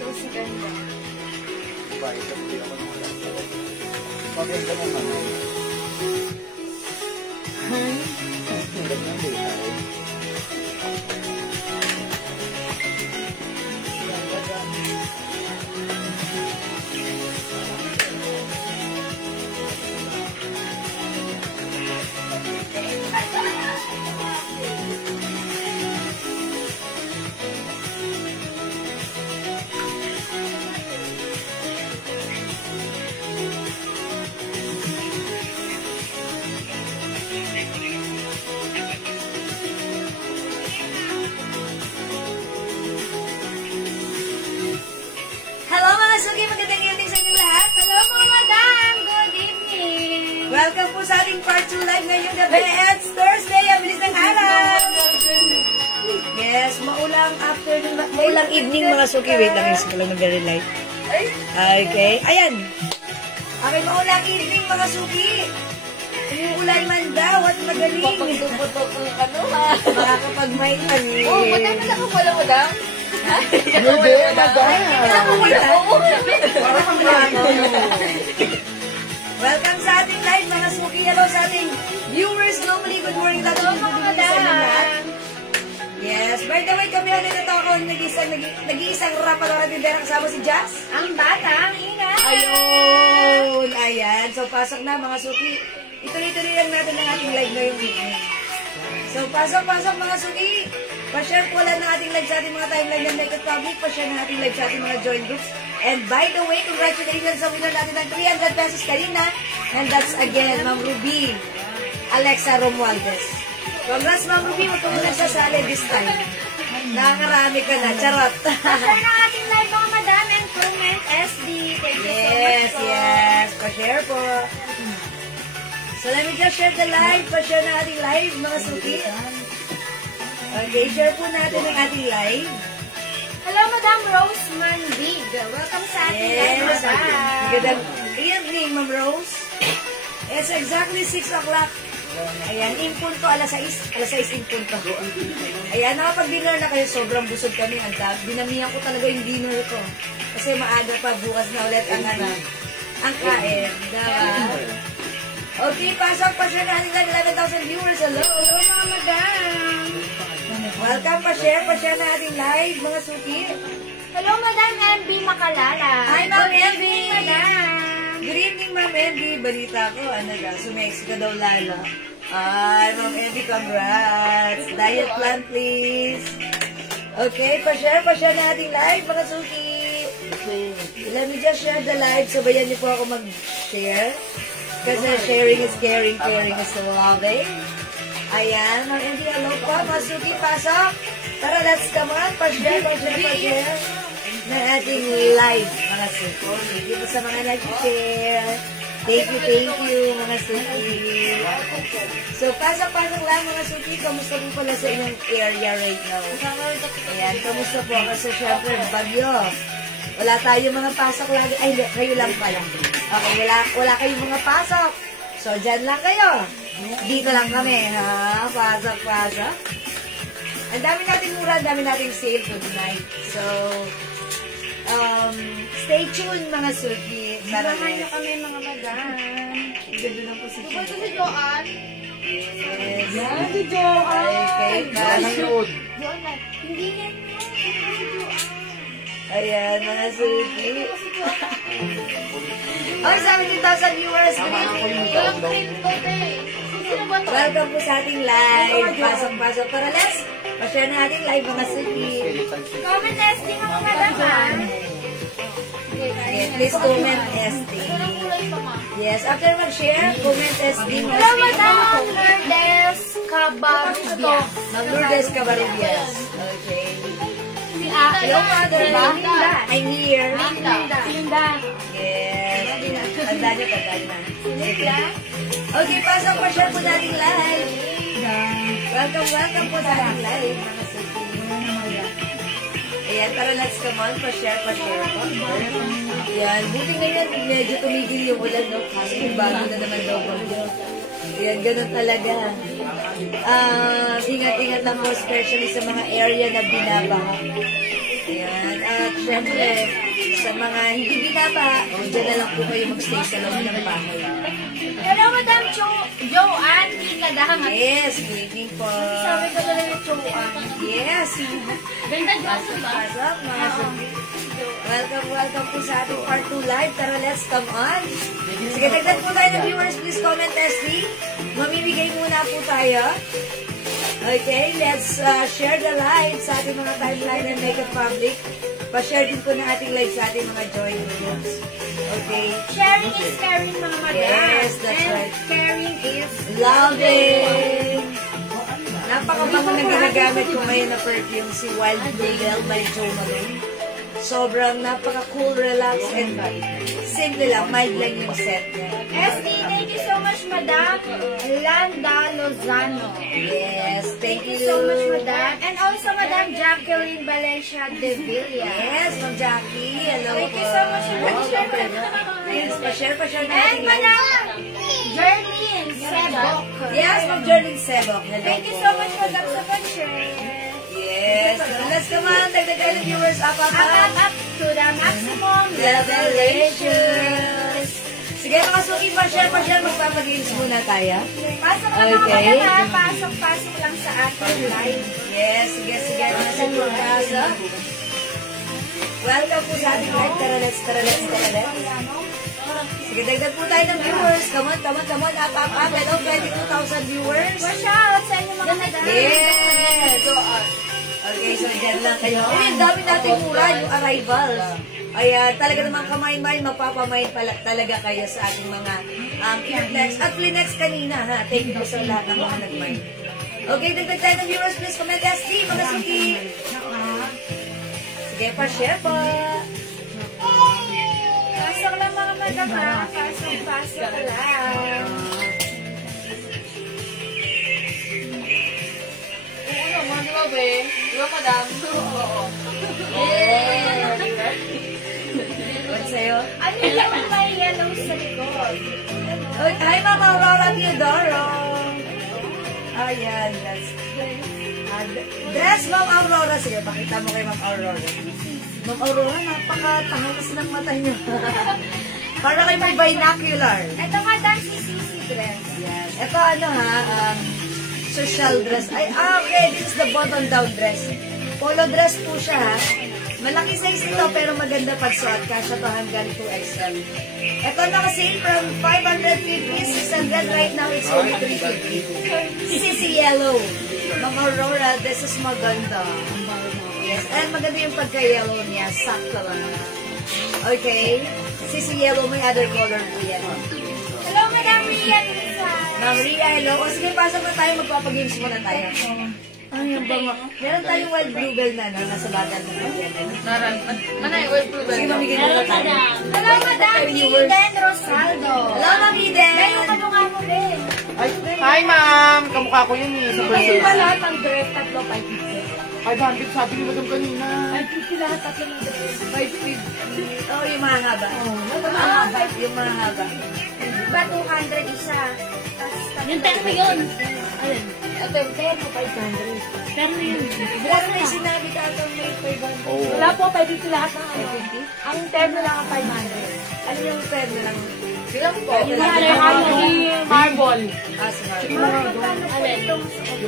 daw si Ganda. Bakit hindi ako naman? Pagkita mo naman. Ay, ganda ng buhay. Hello mga suki, magandang evening sa inyo lahat. Hello mga madam! Good evening! Welcome po sa ating part 2 live ngayong gabi. It's Thursday, ang bilis ng araw. Yes, maulang afternoon, maulang evening mga suki. Wait lang, is ko lang na very light. Okay, ayan. Okay, maulang evening mga suki. Umuulan man daw at magaling. Papagduputok ng ano ha? Makakapag-may kami. Oh, madam na ako pala madam? Hindi, madam. Para kang ano. Welcome sa ating live, mga suki. Hello sa ating viewers globally. Good morning. Hello mga madam. Yes. By the way, kami ulit ito ako nag-iisang rapadora din din kasama si Jazz. Ang batang ina. Ayun. Ayan. So, pasok na mga suki. Ituloy-tuloy lang natin ang ating live ngayong evening. So, pasok-pasok mga suki. Pa-share po lang ng ating live sa ating mga timeline ng Naked Public. Pa-share ng ating live sa ating mga join groups. And by the way, congratulations sa winner natin ng 300 pesos kanina. And that's again, Ma'am Ruby Alexa Romualdez. Congrats, Ma'am Ruby. Huwag ka mo nagsasali this time. Nakakarami ka na. Charot. Pa-share ng ating live mga madam and comment SD. Thank you so much po. Yes. Pa-share po. So let me just share the live. Pa-share na ating live, mga suki. Okay, share po natin ang ating live. Hello Madam Rose Manbig. Welcome sa ating live madam. Magandang evening, Ma'am Rose. It's exactly 6 o'clock. Ayan, in punto, alas 6 in punto. Ayan, nakapag-dinner na kayo, sobrang busog kami. Dinamihan ko talaga yung dinner ko. Kasi maaga pa, bukas na ulit ang kain. Okay, pasok pa siya natin ng 11,000 viewers. Hello mga madam. Welcome, pa-share na ating live, mga suki. Hello Madam MB Makalala. Hi, Ma'am Good MB. evening, Madam. Good evening, Ma'am MB. Balita ko, sumex ka daw lalo. Ay, Ma'am MB, congrats. Diet plan, please. Okay, pa-share na ating live, mga suki. Let me just share the live. Sabayan niyo po ako mag-share. Kasi sharing is caring, caring is loving. Ayan, Ma'am MB, hello po. Mga suki, pasok. Tara, let's come on. Pa-share na ating live, mga suki. Thank you sa mga nag-share. Thank you, mga suki. So, pasok-pasok lang, mga suki. Kamusta po pala sa inyong area right now? Ayan, kamusta po? Kasi syempre, bagyo. Wala tayo mga pasok lagi. Ay, kayo lang pala. Okay, wala kayong mga pasok. So, dyan lang kayo. Dito lang kami, ha? Pasok. Ang dami nating mura, ang dami nating sale for tonight. So, stay tuned, mga suki. Samahan niyo kami, mga madam. Ganda ng posisyon. Ito si Joanne. Yes. Yan, si Joanne. Okay, Joanne na. Hindi niya. ayan, mga suki. Oh, 17,000 viewers. Good evening. Walang print ko, te. Sino ba to? Welcome po sa ating live. Pasok. Tara, let's pa-share na ating live, mga suki. Comment SD, mga madam, ha? Okay, please comment SD. Walang kulay pa, ma. Yes, after mag-share, comment SD. Hello, Madam Lourdes Cabarrubias. Ma'am Lourdes Cabarrubias. Okay. Hello, Mother. I'm here. Linda. Yes. Tanda niyo. Okay, pasok pa share po nating live. Welcome po sa ating live, mga suki. Ayan, tara, let's come on. Pa-share po. Ayan, buti ngayon, medyo tumigil yung ulan, no? Kasi bago na naman daw bagyo. Ayan, ganun talaga. Ingat-ingat lang po, especially sa mga area na binabaha. Ayan. At syempre, sa mga hindi binata, dyan na lang po kayo magstay sa loob ng bahay. Hello, Madam Joanne. Kadahangat. Yes, good evening po. Sabi ko na yung Joanne. Yes. Ganda Joanne ba? Pasok, welcome po sa ating part 2 live. Tara, let's come on. Sige, dagdag po tayo ng viewers. Please comment, SD. Mamimigay muna po tayo. Okay, let's share the live sa ating mga timeline and make it public. Pa-share din po na ating live sa ating mga join groups. Okay. Sharing is caring, mga madam. Yes, that's and right. Caring is Loving! Napakabango na ginagamit ko ngayon na perfume, si Wild Bridal by Jo Malone. Sobrang napaka-cool, relax, and simple lang, mild lang yung set niya. SD, thank you so much, Madam Landa Lozano. Yes, thank you. So much, Madam. And also, Madam Jacqueline Valencia de Villa. Yes, Ma'am Jackie. Hello Thank you po. so much, Madam. Yes, pa-share And natin. Madam Jerlyn Sebok. Yes, Ma'am Jerlyn Sebok. Hello Thank you po. so much, Madam, sa pag-share. Yes, let's come on. Dagdagan ng viewers. Up Up to the maximum Revelations. Sige, mga suki, pa-share. Magpapagames muna tayo. Pasok lang mga Okay. madam, ha? Pasok lang sa ating live. Yes, sige. Mga suki, pasok. Welcome po sa ating live. Tara, let's. Sige, dagdag po tayo ng viewers. Come on. Up. Hello, 22,000 viewers. Watch out sa inyo mga madam. Yes! Okay, so dyan lang kayo. Ang dami natin mura, yung arrivals. Ayan, talaga naman kamay-may, magpapamay talaga kayo sa ating mga Flinex. At Flinex kanina, ha? Thank you sa lahat ng mga nag-mind. Okay, dagdag tayo ng viewers. Please comment SD, mga suki. Sige, pa-share po. Pasok lang mga madam, ha? Pasok lang. What's sa'yo? Ano yung may yellow sa likod? Oy, hi, Ma'am Aurora Teodoro. Ayan, that's dress, Ma'am Aurora. Sige, pakita mo kay Ma'am Aurora. Ma'am Aurora, napakatahalas ng mata niyo. Para kay may binocular. Ito madam, si CC dress. Yes. Ito social dress. Okay, this is the button down dress. Polo dress po siya, ha. Malaki size nito, pero maganda pagsuot. Kasya to hanggang 2XL. Ito naka-sale from 550, 600. Right now, it's only 350. CC Yellow. Ma'am Aurora, this is maganda. Yes, and maganda yung pagka-yellow niya. Sakto lang. Okay. CC Yellow, may other color po yan. Hello, Madam Ria Lisa. Ma'am Ria, hello. O sige, pasok na tayo. Magpapagames muna tayo. Ay, yung bango. Meron tayong wild bluebell na, no? Nasa bagal mo. Manay, oil bluebell. Sige, mamigay muna tayo. Hello, Madam Eden Rosaldo. Hello, Ma'am Eden. Ngayon ka nung ako din. Hi, ma'am. Kamukha ko yun eh. Kasi ba lahat ng dress, tatlo, 550. 500 sabi ni madam kanina. 550 lahat, tatlo ng dress. 550. Oh, yung mahaba. Yung mahaba. Diba 200 isa? Yung terno yun. Ayun. Ito yung terno, 500. Terno yun. Bukas may sinabi ka atong may 500. Oo. Wala po, 550 lahat ng ano. Ang terno lang ang 500. Ano yung pen na lang? Bilang po. Yung ano ni Marble. Sorry. Yung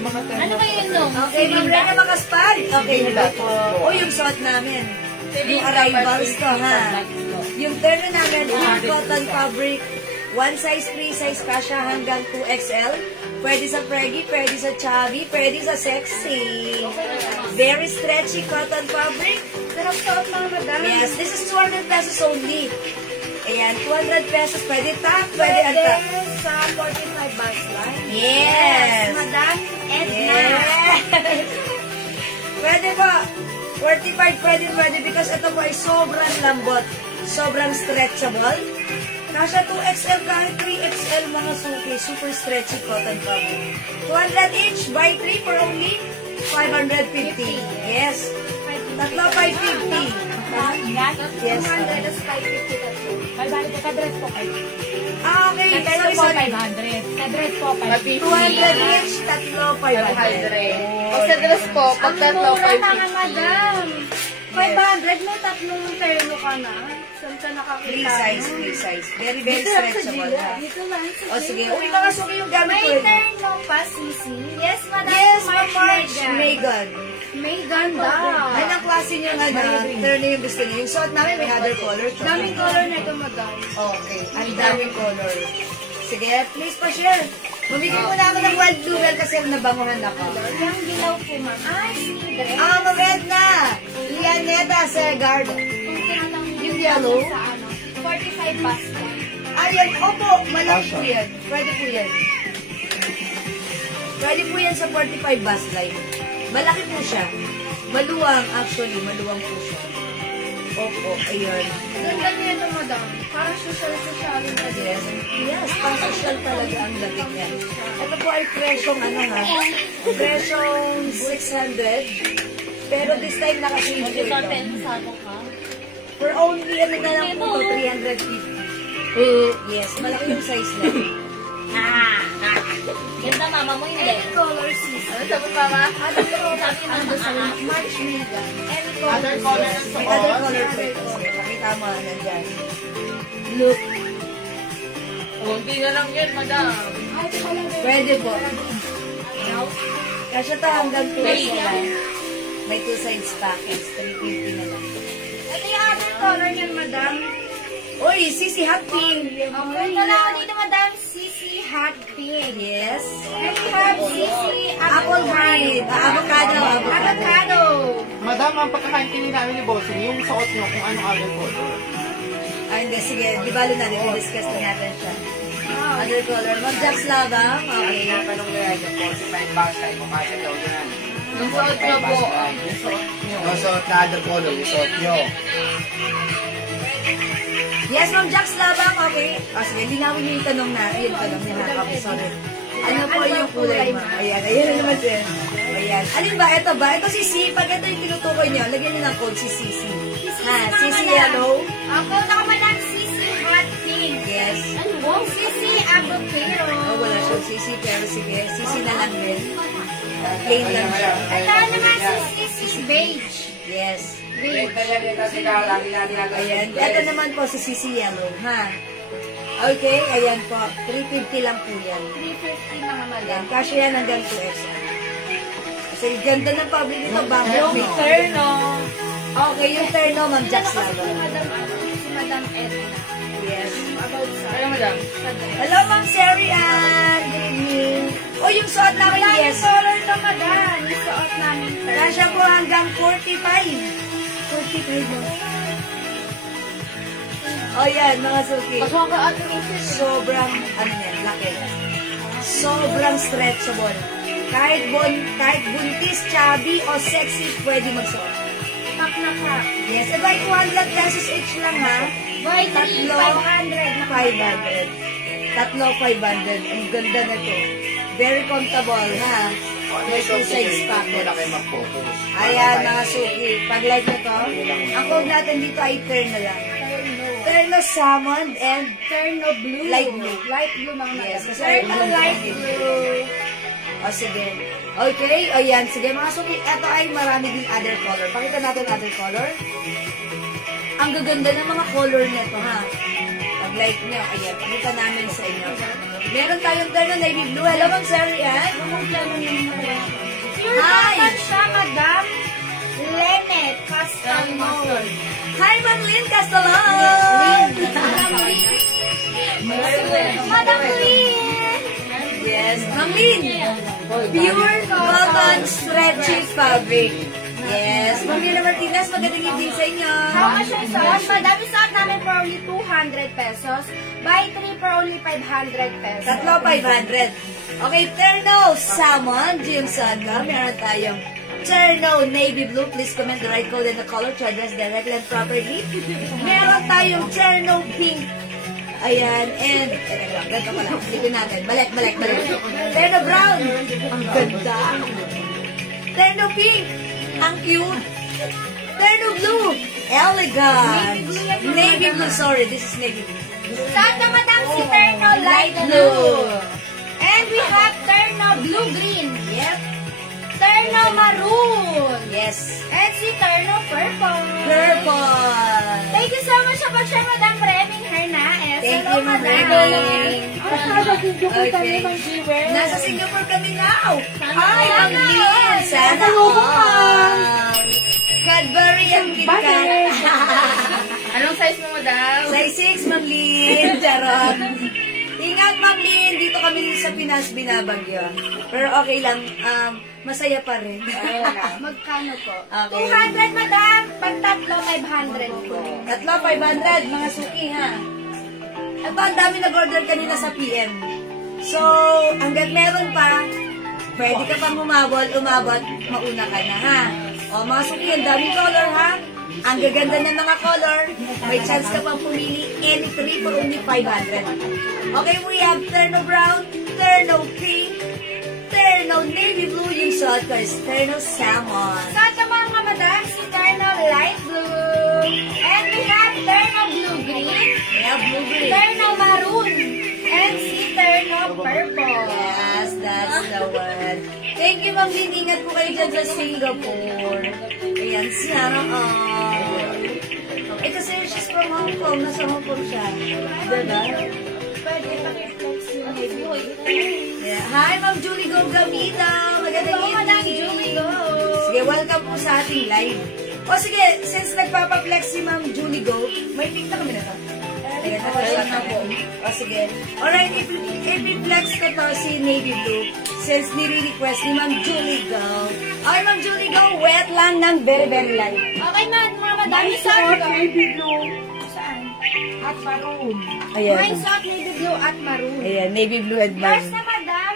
mga Ano ba yun no? Okay, Ma'am Rena Makaspal. Okay, diba po? O, yung suot namin. Yung arrivals to, ha? Yung terno namin, pure cotton fabric. One size, 3 size, kasha hanggang 2XL. Pwede sa preggy, pwede sa chubby, pwede sa sexy. Very stretchy cotton fabric. Sarap suot mga madam. Yes, this is 200 pesos only. Ayan, 200 pesos. Pwede top, pwede anta. sa 45 bus line. Yes. Madam Edna. Yes. Pwede po. 45, pwede. Because ito po ay sobrang lambot. Sobrang stretchable. Kasha 2XL kahit 3XL mga suki. Super stretchy cotton fabric. 200 each, buy 3 for only 550. Yes. Tatlo 550. Yes. 200 is 550 tatlo. 500 ka-dress po kayo. Okay. Pero po Sorry. 500. Ka-dress po 200 each, tatlo 500. 500. Pag sa dress po, pag Ang tatlo, mura 550. mga madam. 500, may tatlong terno ka na. Saan ka Free nakakita? size, free size. Very, very stretchable. Ha? Dito lang. O sige, uwi mga suki yung gamit May ko. terno pa, Sisi. Yes, Madam. Yes, March Megan. May ganda. Anong klase niyo nga na terno yung gusto niyo? Yung suot namin may other color. Daming color na ito, Madam. Okay, ang daming color. Sige, please pa-share. Bumigay mo na ako ng wild bluebell kasi nabanguhan ako. Yung dilaw po, ma'am. Ay, sige. Ah, maganda na! Lianeta Segard. Kung tinatang Yung yellow? sa ano, 45 basta. Ayan, opo, malaki po yan. Pwede po yan. Pwede po yan sa 45 bus line. Malaki po siya. Maluwang, actually, maluwang po siya. Opo, ayun. Ganda niya ito, Madam. Parang social-social na din. Yes, yes, pang-social talaga ang dating niya. Ito po ay presyong ano ha, presyong 600. Pero this time nakasave po ito. Pensado ka. For only ano na lang po, 350. Yes, malaki yung size lang. Ganda mama mo hindi. Any color, Sisi. Ano sabi mama? Other color, ando sa March Megan. Any color. Other color ng May other suot. color po ito. Pakita mo nandyan. Look, Kunti na lang yan, madam. Ay, pala pwede po. Kasi ito hanggang 2 lang. May 2 sides package, 350 na lang. ito yung other color niyan, Madam. Uy, Sisi Hot Pink! Okay, ito lang dito, Madam. Sisi Hot Pink. Yes. And we have Sisi Apple Green. Avocado. Avocado. Madam, ang pagkakaintindi namin ni Bossing, yung suot nyo kung anong other color. Ay, hindi. Sige, di balo na. I-discuss na natin siya. Other color. Mag-Jax Lava. Okay. Tanong nila yung 45 bucks ay pumasok daw yan. Yung suot nyo po, yung suot nyo. Yung suot na other color, yung suot nyo. Yes, Ma'am Jax Lava. Okay. O, sige. Linawin niyo yung tanong na. Yung tanong niya. Okay, sorry. Ano po yung kulay, ma'am? Ayan. Ayan na naman siya. Ayan. Alin ba? Ito ba? Ito si C. Pag ito yung tinutukoy niyo, lagyan niyo ng code si CC. Ha? CC Yellow. Ako, ako, Madam. Sisi Hot Pink. Yes. Sisi Avocado. Oh, wala siyang CC, pero sige. CC na lang din. Plain lang siya. Ito naman si Sisi Beige. Yes. Wait na yan kasi lagi natin Ayan. Ito naman po si CC Yellow, ha? Okay, ayan po. 350 lang po yan. 350 mga Madam. Ayan. Kasi yan hanggang 2X. Kasi ganda ng public nito. Bakit? Yung terno. Okay, yung terno, Ma'am Jax Lava. Si Madam Edna. Yes. About sa... Ano, madam? Hello, Ma'am Sherry Ann. Good evening. O, yung suot namin, Wala yes. yung color to, Madam. Yung suot namin. Kasya po hanggang 45. 45 mo. O, yan, mga suki. Pasok ka at Sobrang, ano yan, laki. Sobrang stretchable. Kahit buntis, chubby, o sexy, pwede magsuot. Pak na pak. Yes, about 200 pesos each lang, ha? By 3, Tatlo. 500 na 500. Tatlo, 500. Ang ganda na to. Very comfortable, ha? May two sides pocket. Wala kayo mag-focus. Ayan, mga suki. Pag like na to, ang code natin dito ay terno lang. Terno salmon and Terno blue. light blue. Light blue mga Madam. Yes, kasi Terno blue light natin. blue. O, sige. Okay, o yan. Sige, mga suki. Ito ay marami din other color. Pakita natin other color. Ang gaganda ng mga color nito, ha? Pag like nyo, ayan. Pakita namin sa inyo. Meron tayong terno navy blue. Hello, Ma'am Sherry Ann. Pure Hi. cotton siya, Madam. Lenet. Castamol. Hi, Ma'am Lynn Castellon! Madam Lynn. Yes, Ma'am Lynn. Pure cotton stretchy fabric. Yes, Ma'am Lynn Martinez, magandang evening sa inyo. How much yung suot? Madam, yung suot namin for only 200 pesos. Buy 3 for only 500 pesos. Tatlo, 500. Okay, terno salmon, Jim Sandra. Meron tayong terno navy blue. Please comment the right code and the color to address directly and properly. Meron tayong terno pink. Ayan, and, ganito pala, silipin natin. Balik. Terno brown. Ang ganda. Terno pink. Ang cute. Terno blue. Elegant. Navy blue, sorry. This is navy blue. Suot na, Madam, si Terno light blue. And we have Terno blue-green. Yep. Terno maroon. Yes. And si Terno purple. siya, Madam Reming Hernaez. Thank Hello, you, Ma'am Madam. Reming. Nasa Singapore kami, Okay. Mang Jiwer. Nasa Singapore kami now. Ay, all. ang Lin. Sana all. Cadbury ang KitKat. Anong size mo, madam? Size 6, Ma'am Lin. Charot. Ingat, Ma'am Lin. Dito kami sa Pinas binabagyo. Pero okay lang. Masaya pa rin. Magkano po? Okay. 200, Madam. Pag tatlo, 500 po. Tatlo, 500. Mga suki, ha? Ito, ang dami nag-order kanina sa PM. So, hanggat meron pa, pwede ka pang umabot, mauna ka na, ha? O, mga suki, ang daming color, ha? Ang gaganda ng mga color. May chance ka pang pumili. Any 3 for only 500. Okay, we have terno brown, terno pink, terno navy blue, yung suot ko is terno salmon. Sa ito mga Madam, si Terno Light Blue. And we have Terno Blue Green, Yeah, blue green. Terno Maroon, and si Terno Purple. Yes, that's the one. Thank you, Ma'am Lin. Ingat po kayo dyan sa Singapore. Ayan siya. Eh, kasi she's from Hong Kong. Nasa Hong Kong siya. Diba? Pwede pa-reflex yung Yeah. Hi, Ma'am Julie Go Gamita. Magandang Hello, Madam evening. Julie Go. Sige, welcome po sa ating live. O sige, since nagpapaplex si Ma'am Julie Go, may pick na kami na to. Ayan, nakashot na po. O sige. Alright, i-flex ko to si Navy Blue since nire-request ni Ma'am Julie Go. Okay, Ma'am Julie Go, wet lang ng very, very light. Okay, mga Madam, May isang suot, ko. navy blue, Saan? at maroon. May Ayan. suot navy blue at maroon. Ayan, Navy Blue and Yours Maroon. na, Madam.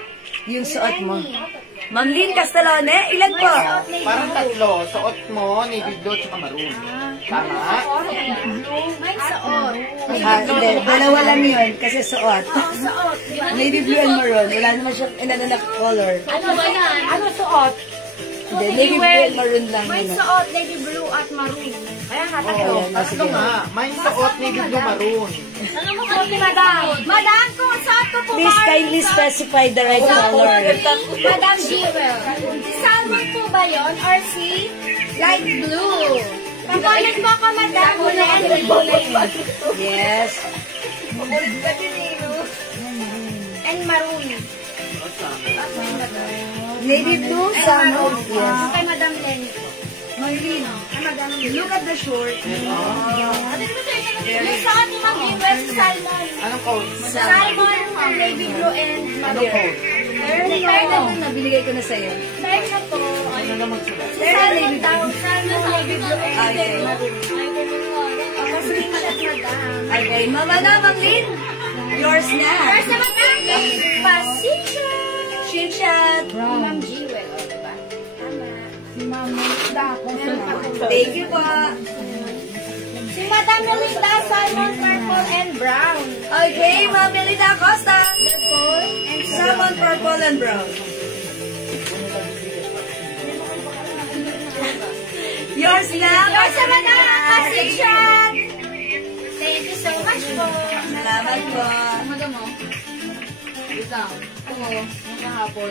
Yung suot mo. Lenny. Ma'am Lynn Castellone, ilan May po? suot navy Parang blue. tatlo. Suot mo, navy blue, tsaka maroon. Tama? May suot. Hindi, dalawa lang yun kasi suot. Oo, suot. Navy Blue and Maroon. Wala naman siya na color. Ano ba yan? Ano suot? Hindi, Navy Blue and Maroon lang. May Yun. suot navy blue at maroon. Kaya Oo, hatatlo. Tatlo nga. May suot, navy blue, maroon. Ano mo Suot ni Madam. Madam, kung suot ko po Please kindly specify the right color. Madam Jewel. Salmon po ba yun or si light blue? Papalit mo ako, Madam. Yes. And maroon. Navy Blue, salmon. Yes. Kay Madam Lenny po. Marlene, Kay Madam Lenny. look at the short. Yung suot ni Ma'am Jewel, salmon. Anong code? Salmon, navy blue, and Anong maroon. code? Ito, nabinigay ko na sa'yo. Dahil na po. Ano na magsulat? Salmon daw. Salmon, navy blue, and Okay. maroon. Tapos screenshot, Madam. Okay, Mama na, Ma'am Lynn. Yours na. First naman natin, pasensya. Shin shot. Ma'am Jewel, o diba? Tama. Si Mama, dako. Thank you po. Si Madam Melinda, salmon, purple, and brown. Okay, Ma'am Melita Acosta. Purple and Salmon, purple, and brown. Yours na. Yours naman na, pasensya. Thank you so much po. Salamat po. Ano mo? Wait lang. Ako, nung kahapon,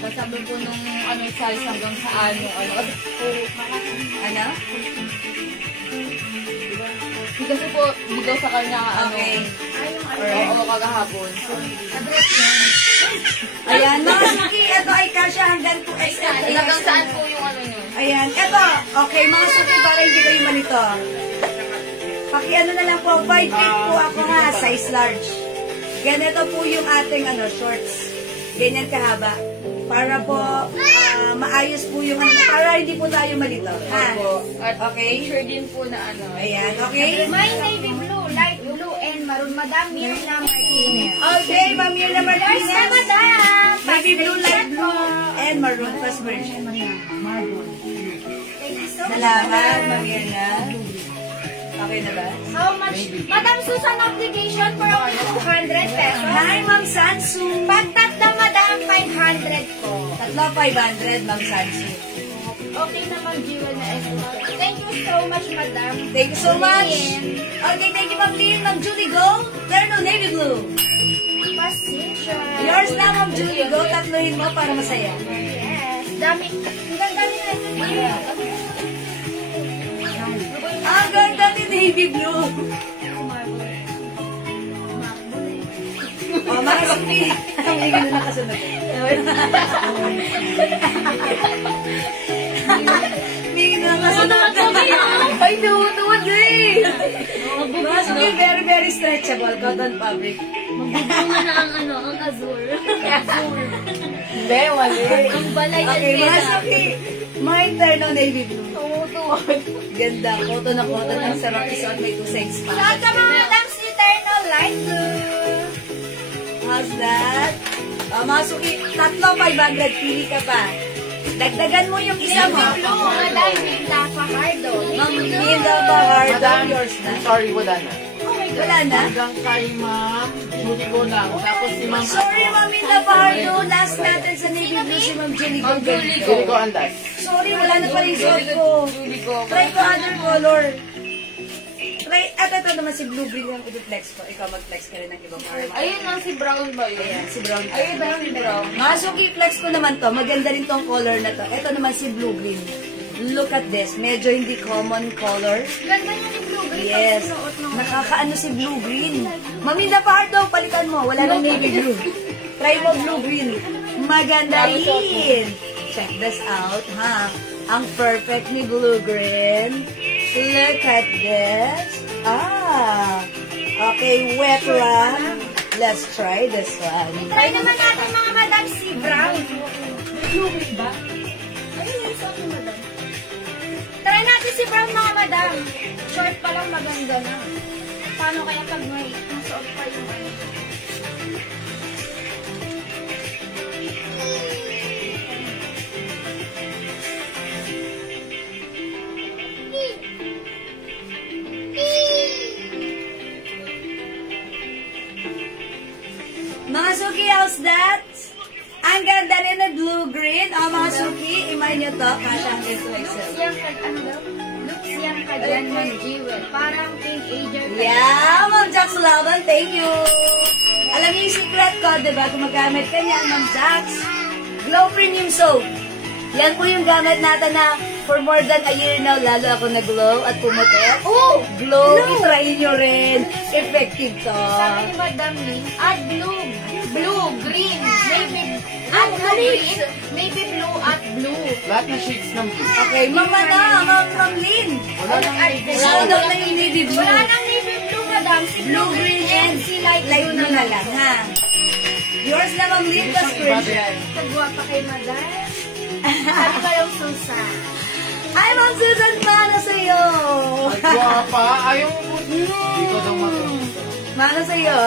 nasabi po nung ano size hanggang saan yung ano. Ano? Kasi po, bigaw sa kanya ano. Okay. Oo, kagahapon. Ayan, mga suki, ito ay kasya hanggang 2XL. Hanggang saan po yung ano nyo? Ayan, ito. Okay, mga suki, para hindi kayo malito. Pakiano na lang po, 5 feet po ako nga, size large. Ganito po yung ating shorts. Ganyan kahaba. Para po maayos po yung para hindi po tayo malito. Ha? At Okay? sure din po na ano. Ayan, okay? May navy blue, light blue, and maroon. Madam Mirna Martinez. Okay, Ma'am Mirna Yours na, Martinez. Madam. Navy blue, light blue, and maroon plus version. Thank you so much, Salamat, Madam. Ma'am Mirna. Okay na ba? How much? Madam Susan, application for only 200 pesos. Hi, Ma'am Sansu. Pagtatlo, Madam, 500 po. Tatlo, 500, Ma'am Sansu. Okay na mag-jewel na estimate. Thank you so much, Madam. Thank you so much. Lynn. Okay, thank you, Ma'am Lynn. Ma'am Julie Go. Terno Navy Blue. Pasensya. Yours na, Ma'am Julie Go. Tatluhin mo para masaya. Yes. Dami. Ang dami na ito. Ang ganda din, Navy navy blue. Oh, mga suki. Hindi ka na nakasunod. Hindi ka na nakasunod. Ay, tuwad eh. Mga suki, very, very stretchable. Cotton fabric. Magbubunga na ang azure. Hindi, wali. Ang balay Okay, mga suki. My turn on navy blue. Tumutuwag. Ganda. Cotton na cotton. Ang sarap isuot. May 2 sides pa. Sa mga madam si Terno light blue. How's that? Mga suki, tatlo, 500. Pili ka pa. Dagdagan mo yung isa mo. Blue, madam Linda Fajardo. Ma'am Linda Fajardo, Madam, yours na. sorry, wala na. Wala na? Hanggang kay Ma'am Judy ko lang. Tapos si Ma'am Sorry, Ma'am Linda Fajardo. Last natin sa Navy Blue si Ma'am Jenny Ma'am Gold. Julie Judy ko andas. Sorry, wala na pala yung suot ko. Try ko other color. Try, at ito naman si Blue Green yung i-flex ko. Ikaw mag-flex ka rin ng ibang color. Ayun lang si Brown ba yun? Ayan, si Brown. Ayun ba si Brown? Masuki, flex ko naman to. Maganda rin tong color na to. Ito naman si Blue Green. Look at this. Medyo hindi common color. Ganda niya ni Blue Green. Yes. Nakakaano si Blue Green. Maminda Fajardo, palitan mo. Wala nang navy blue. Try mo Blue Green. Maganda rin. Check this out, ha? Ang perfect ni Blue Green. Look at this. Okay, wet lang. Let's try this one. Try naman natin mga madam si Brown. Blue Green ba? Ayun yung suot ni madam. Try natin si Brown mga madam. Short pa lang maganda na. Paano kaya pag may nasuot pa yung ano? Mga suki, how's that? Ang ganda rin na blue-green. Mga suki, imay nyo to. Kasha ang XXL. Siyang ano daw? Look siyang ka dyan ng jewel. Parang teenager ka. Yeah, Ma'am Jax Laban, thank you. Alam niyo yung secret ko, diba? Gumagamit ka niyan, Ma'am Jax. Glow Premium Soap. Yan po yung gamit natin na for more than a year now, lalo ako nag-glow at pumuti. Oh! Glow! I-try nyo rin. Effective to. Sabi ni Madam Lynn, add blue, green, maybe, add blue, green, maybe blue at blue. Lahat na shades ng blue. Okay, Mama na, Ma'am Lynn. Wala nang Sound out na yung navy blue. Wala nang navy blue, Madam. Si Blue, green, and si light light blue na lang, ha? Yours na, Ma'am Lynn, the screenshot. Kagwa pa kay Madam. Sabi ko yung Susan. Ay, Ma'am Susan, para sa'yo. Ay, guwapa. Ayaw mo. Hindi ko daw matuloy. Mana sa'yo.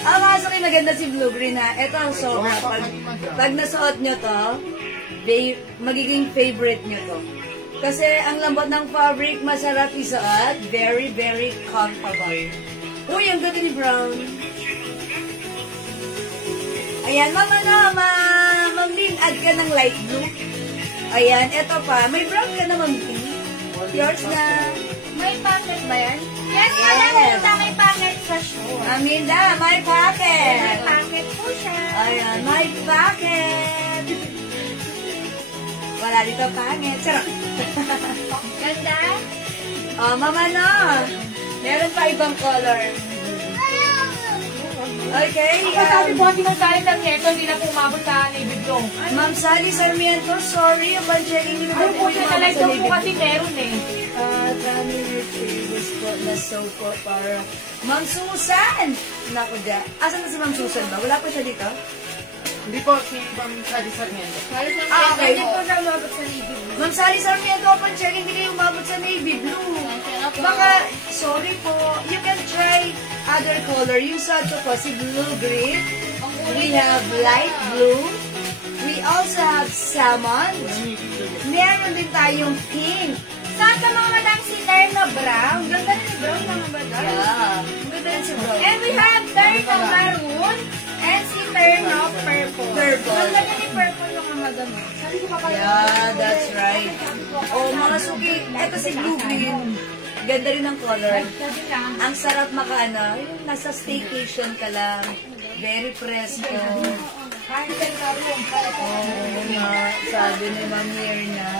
Mga suki, maganda si Blue Green, ha? Ito ang sobra. Pag nasuot nyo to, magiging favorite nyo to. Kasi ang lambot ng fabric, masarap isuot. Very, very comfortable. Uy, ang ganda ni Brown. Ayan, Ma'am Lynn, add ka ng light blue. Ayan, eto pa. May brown ka na, Ma'am Lynn. Yours na. May packet ba yan? Yes, Madam. Punta may packet sa show. Aminda, may packet. May packet po siya. Ayan, may packet. Wala dito pangit. Sarap. Ganda. Mama na. Meron pa ibang color. Okay. Ako sabi po kasi ng Sally Sarmiento, hindi na pumabot sa navy blue. Ma'am Sally Sarmiento, sorry. Upon checking nyo Ano po siya na light po kasi meron eh. Dami retrievers po na so po para... Ma'am Susan! Naku dyan. Asan na si Ma'am Susan ba? Wala po siya dito? Hindi po, si Ma'am Sally Sarmiento. Okay. Hindi po siya umabot sa navy blue. Ma'am Sally Sarmiento, upon checking, hindi kayo umabot sa navy blue. Baka, sorry po, you can try other color. Yung sa ito po, si blue green. We have light blue. We also have salmon. Meron din tayong pink. Saan ka mga madam si Terno Brown? Ganda rin si Brown mga madam. Yeah. Ganda rin si Brown. And we have Terno Maroon and si Terno Purple. Purple. Ganda rin ni Purple yung mga madam. Sabi ko pa Yeah, that's right. Oh, mga suki, eto si blue green. Ganda rin ang color. Ang sarap makaano, yung nasa staycation ka lang. Very fresco. Oh, nga, sabi ni Ma'am Mirna.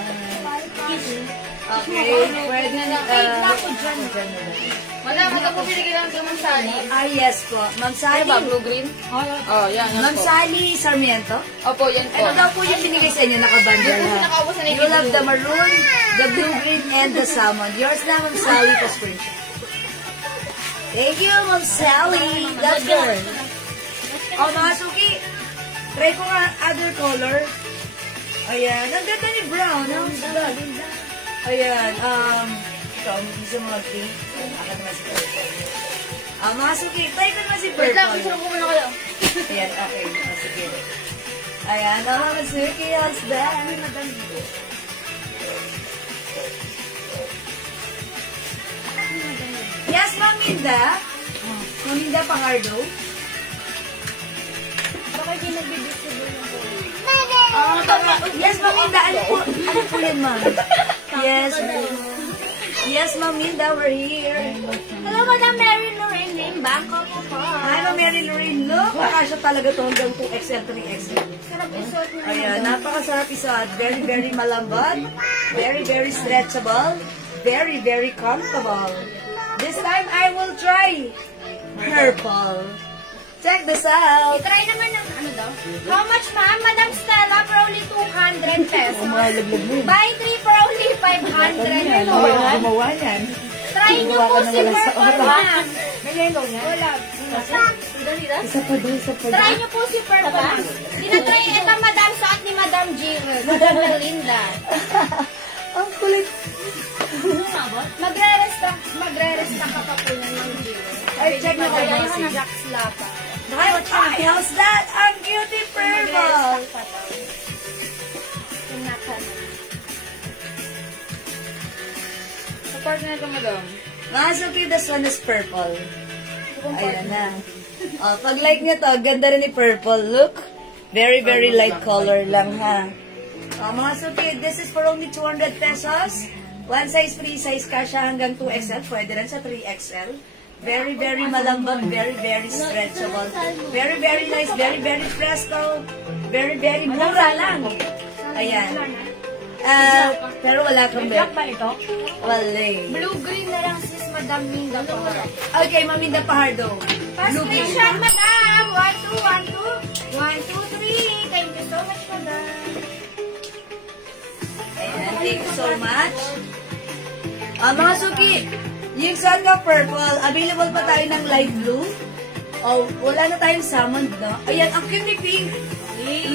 Okay, pwede na. Madam, ito po binigyan lang sa Ma'am Sally. Yes po. Ma'am Sally. Ano ba, blue green? Oh, yan. Ma'am Sally Sarmiento. Opo, yan po. Ito daw po yung binigay sa inyo, nakabundle Yung po ha. nakaupo sa You love the maroon, the blue green, and the salmon. Yours na, Ma'am Sally, pa screenshot. Thank you, Ma'am Sally. That's good. Oh, mga suki, try ko nga other color. Ayan, ang ganda ni brown. Ang ganda. Ayan, ito, isa mga pink. Akan naman si purple. Mga suki, try ko naman si Wait lang, purple. gusto ko muna kayo. Ayan, okay. Sige. Ayan, mga suki, how's that? Yes, Ma'am Minda. Ma'am Minda Pangardo. Baka hindi nagbibisible yung Yes, Ma'am Minda. Ano po yan, Ma'am? Yes. Yes, Ma'am Minda, we're here. Hello, Madam Mary Lorraine Lim. Bangkok po. Hi, Ma'am Mary Lorraine. Look, makasya talaga to hanggang 2XL, 3XL. Sarap isuot mo. Ayan, napakasarap isuot. Very, very malambot. Very, very stretchable. Very, very comfortable. This time, I will try purple. Check this out. I-try naman ng ano daw. How much, ma'am? Madam Stella, for only 200 pesos. Umalaglag mo. Buy 3 for only 500. Gumawa yan. Try nyo po si Purple, ma'am. May yellow niya? Wala. Isa pa doon, isa pa doon. Try nyo po si Purple, ma'am. Dinatry ito, Madam, suot ni Madam Jill. Madam Melinda. Ang kulit. Magre-rest ka pa po ng Jill. Ay, check mo kayo. Nag-slapa. Ay, how's that? Ang cutie purple. Support na ito, madam. Masuki, this one is purple. Ayan na. Pag like nyo to, ganda rin ni purple. Look. Very, very light color lang, ha. Mga suki, this is for only 200 pesos. One size, free size ka siya hanggang 2XL. Pwede rin sa 3XL. Very, very malambot. Very, very stretchable. Very, very nice. Very, very presto. Very, very mura lang. Ayan. Pero wala kang black ba ito? Wala. Blue-green na lang sis Madam Minda po. Okay, Maminda Pahardo. Blue green. Pastation, Madam. 1, 2, 1, 2. 1, 2, 3. Thank you so much, Madam. Ayan, thank you so much. Mga suki, yung Sanga Purple, available pa tayo ng light blue. Oh, wala na tayong salmon, no? Ayan, ang cute ni Pink.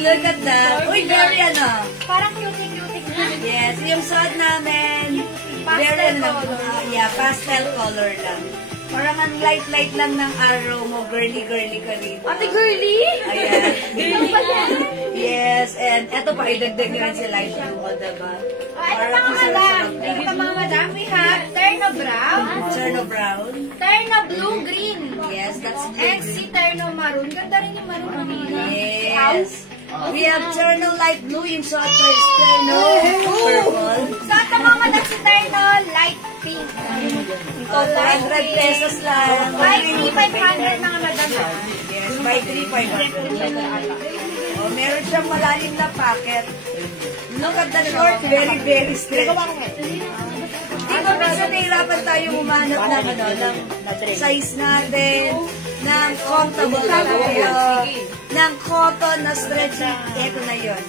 Look at that. Uy, very ano. Parang cutie-cutie na. Yes, yung suot namin. Very ano. Yeah, pastel color lang. Parang ang light-light lang ng araw mo. Girly-girly ka rin. Ate Girly? Ayan. Yes, and eto pa, idagdag nyo rin si light blue, o diba? Ito mga madam. Ito mga madam, we have terno brown, Cherno brown. terno blue-green, Yes, that's and blue. si terno maroon. Ganda rin yung maroon ng mga. Yes. We have Cherno light blue, yung short is Cherno purple. So, ito mga madam, si terno light pink. O, 200 pesos lang. Buy 3,500 mga madam. Yes, buy 3,500. Oh, meron siyang malalim na packet. Look at the short, very, very straight. Di ba minsan nahirapan tayo umanap ng, ano, ng size natin, ng comfortable tayo, ng cotton na stretchy. Ito na yun.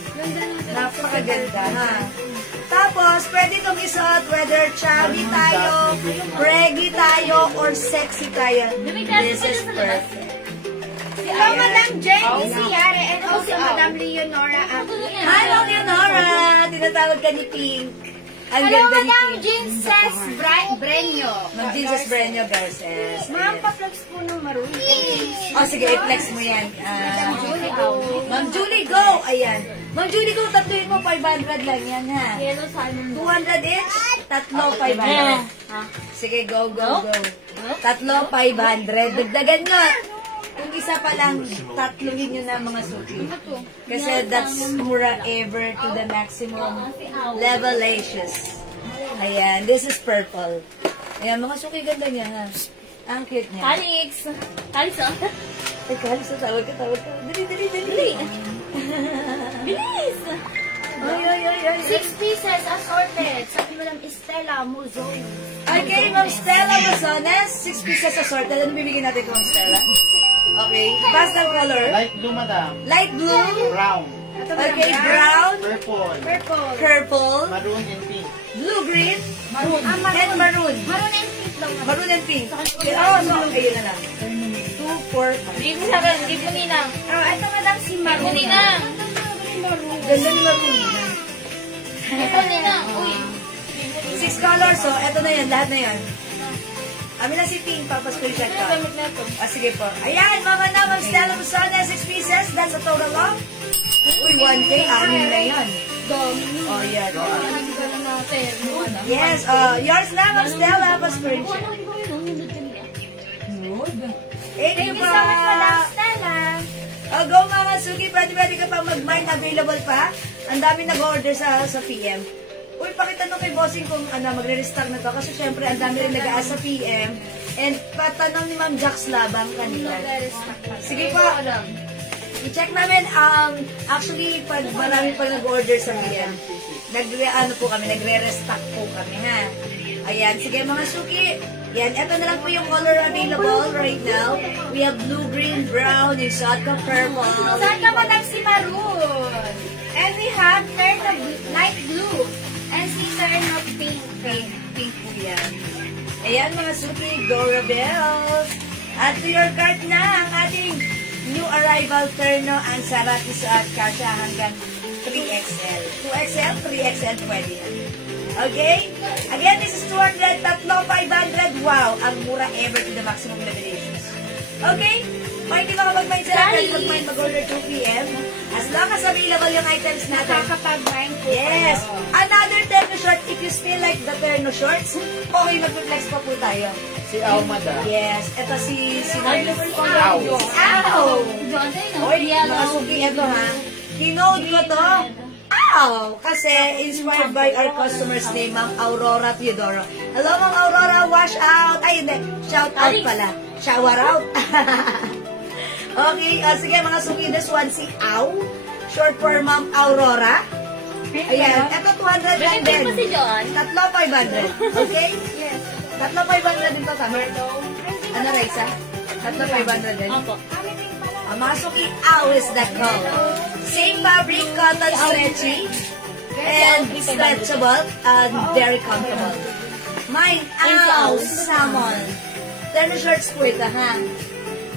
Napakaganda, ha? Tapos, pwede itong isuot whether chubby tayo, preggy tayo, or sexy tayo. This is perfect. Hello, Madam Jenny Ciare, and also Madam Leonora Aquino. Hello, Leonora! Tinatawag ka ni Pink. Ang Hello, ganda ni Madam Pink. Jinses Brenyo. Ma'am Jesus Brenyo Garces. Ma'am, pa-flex po ng maroon. Oh, sige, i-flex mo yan. Ma'am Julie, go! Ayan. Ma'am Julie, go. Tatluin mo, 500 lang yan, ha? Yellow salmon. 200 each, tatlo, 500. Sige, go, go, go. Tatlo, 500. Dagdagan nyo. Kung isa pa lang, tatluhin nyo na mga suki. Kasi that's mura ever to the maximum levelations. Ayan, this is purple. Ayan, mga suki, ganda niya, ha? Ang cute niya. Calix. Calix, oh. Ay, Kalis, tawag ka. Dali, dali, dali. Bilis! Ay. 6 pieces assorted. Sabi mo lang, Estela Muzon. Okay, Ma'am Stella Mazones. 6 pieces assorted. Ano bibigyan natin kay Ma'am Stella? Okay. Pastel color. Light blue, madam. Light blue. Brown. Okay, brown. Purple. Purple. Maroon and pink. Blue-green. Maroon. And maroon. Maroon and pink daw. Maroon and pink. Okay, oh, so, ayun na lang. 2, 4, 5. Give mo sa akin, give mo ninang. Ito madam si Give mo Maroon. ninang. Ganda ni maroon. Give mo ninang. Uy. 6 colors, so eto na yan, lahat na yan. Amin na si Pink, papascreenshot ka. Gamit na ito. Sige po. Ayan, mama na, Ma'am Stella Mazones, 6 pieces. That's a total of? Uy, 1K, amin na yan. Oh, yan. Yes, yours na, Ma'am Stella, pa-screenshot. Thank you so much, Madam Stella. Oh, go mga Suki, pwede ka pa mag-mine, available pa. Ang dami nag-order sa PM. Uy, pakitanong kay Bossing kung magre-restart na to. Kasi syempre, ang dami rin nag-aas sa PM. And patanong ni Ma'am Jax Labang kanina. Sige po, i-check namin. Actually, pag marami pa nag-order sa PM, nagre-restock po kami, ha? Ayan, sige mga Suki. Yan, eto na lang po yung color available right now. We have blue, green, brown, yung Shotgun purple. Saan ka madam si Maroon? And we have turn of light blue. And si turn of pink. Pink po yan. Ayan mga Suki, Dora Bells. At to your cart na ang ating new arrival terno. Ang sarap isa at kasya hanggang 3XL. 2XL, 3XL pwede na. Okay? Again, this is 200, tatlo, 500. Wow! Ang mura ever to the maximum limitations. Okay? Pwede makapag-mind sila. Pwede mag-mind mag-order 2 p.m. As long as available yung items natin. Nakakapag-mind po. Yes! Another terno short. If you still like the terno shorts, okay, mag-flex pa po tayo. Si Au, madam. Yes. Ito si Au. Ow! Oy, mga Suki, ito ha. Kinode ko to. Ow! Kasi inspired by our customer's name, Ma'am Aurora Teodoro. Hello, Ma'am Aurora. Wash out. Ay, hindi. Shout out pala. Shower out. Okay. Sige, mga Suki. This one, si Au. Short for Ma'am Aurora. Ayan. Ito, 200 lang din. Bakit si John? Tatlo, 500. Okay? Yes. Tatlo, 500 din to, tama? Ano, Raisa? Tatlo, 500 din. Opo. Mga Suki, Au is that call. Same fabric, cotton stretchy, and stretchable, and very comfortable. Mine, Au, salmon. Terno shorts po ito, ha?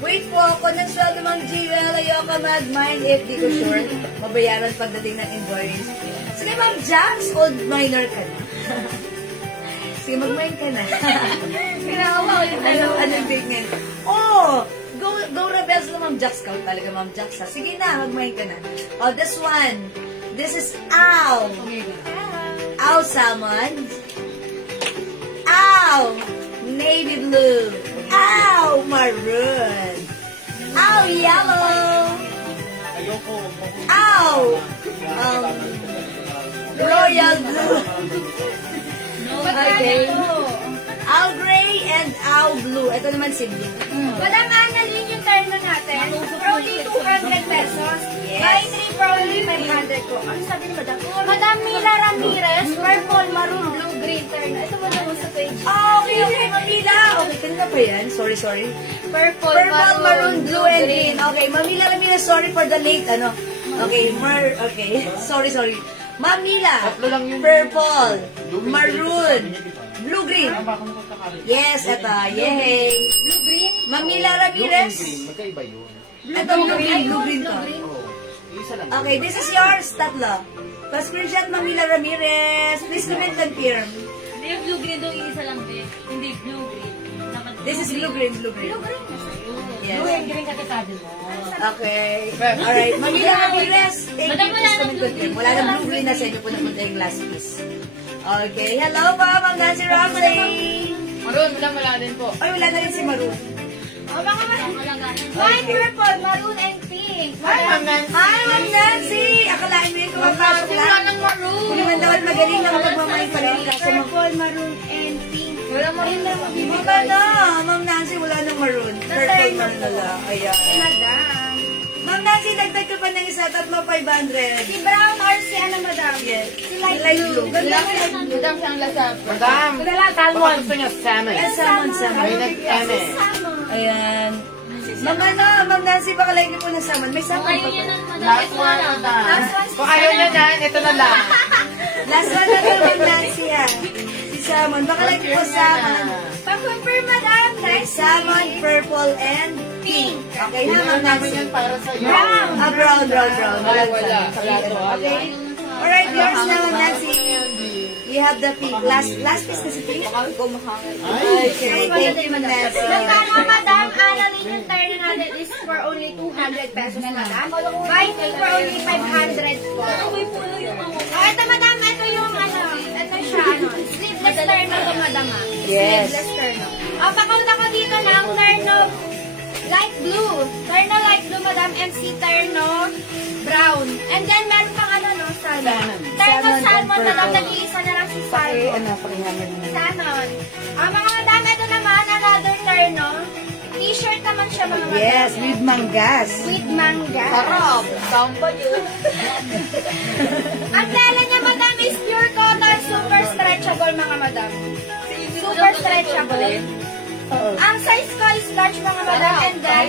Wait po ako ng sweldo Mang Jewel. Ayoko mag-mine if di ko sure. Mabayaran pagdating ng invoice. Sige, Ma'am Jax, old miner ka na. Sige, mag-mine ka na. Anong big name? Oh! Go Rebels na Ma'am Jax ka talaga, Ma'am Jax. Sige na, mag-mine ka na. Oh, this one. This is Au. Au salmon. Au navy blue. Au maroon. Au yellow. Ayoko. Au royal blue. Okay. Au gray and au blue. Ito naman si blue. Madam Annalyn yung terno natin. Probably 200 pesos. Yes. Buy 3, probably 500 po. Ano sabi ni Madam? Madam Mila Ramirez, purple, maroon, blue, green terno. Ito mo naman sa page. Okay, Mamila. Okay, kanina pa yan. Sorry. Purple, Maroon, blue, and green. Okay, Mamila Ramirez, sorry for the late, Okay, sorry. Mamila, Tatlo lang yun. purple, maroon, blue, green. Yes, ito. Yay. Blue, green. Mamila Blue and Ramirez. green, magkaiba yun. Ito, blue, green to. Oo. Isa lang. Okay, this is yours, tatlo. Pa-screenshot, Mamila Ramirez. Please comment confirm. Hindi, blue green daw, isa lang din. Hindi, blue green. This is blue, green. Yes. Blue and green kasi sabi mo. Okay. Alright. Mamila Ramirez. Thank you. Madam, wala Please nang comment blue confirm. green. Wala nang blue green na sa inyo po napunta yung last piece. Okay. Hello po, Ma'am Nancy Ramsey. Maroon, wala din po. Ay, wala na rin si Maroon. O mga White, purple, maroon, and pink. Hi, Ma'am Nancy. Hi, Ma'am Nancy. Akalain mo yung kumapasok lang. ng maroon. Hindi man daw at magaling lang magmamay pa rin. Kasi Purple, maroon, and pink. Wala maroon na maroon. wala na. Ma'am Nancy, wala nang Maroon. Purple maroon na lang. Ayan. Madam. Ma'am Ma'am Nancy, dagdag ka pa ng isa, 3,500. Si brown or si ano, madam? Yes. Si light Light blue. blue. Ganda Madam, madam siyang lasa. Madam, baka gusto niya salmon. Yes, salmon. May nag-eme. Ayan. Ma'am Nancy, baka like niyo po ng salmon. May salmon pa po. Last one, madam. Kung ayaw niya na, ito na lang. Last one na lang, Ma'am Nancy, ha. Si salmon. Baka like niyo po salmon. Pa-confirm, madam. May salmon, purple, and pink. Okay na, Ma'am namin Nancy. yan para sa'yo. Brown. Brown. Ay, wala. Okay. Alright, yours na, Ma'am Nancy. You have the pink. Last piece na si pink. Okay, thank you, Ma'am Nancy. Magkano, madam? Analin yung tire na natin is for only 200 pesos, madam. Buy three for only 500 po. Ito, madam. Ito yung ano. Ito siya, ano. Sleeveless tire na ito, madam. Yes. Sleeveless tire na. Pakauta ko dito ng Terno light blue. Terno light blue, madam. MC Terno brown. And then, meron pang ano, no? Salmon. Terno salmon, madam. Nag-iisa na lang si salmon. Pakihaman mo. Salmon. Mga madam, ito naman, another Terno. T-shirt naman siya, mga madam. Yes, with mangas. With manga. Sarap. Down pa yun. Ang tela niya, madam, is pure cotton. Super stretchable, mga madam. Super stretchable. Ang size ko is large, mga madam. And then,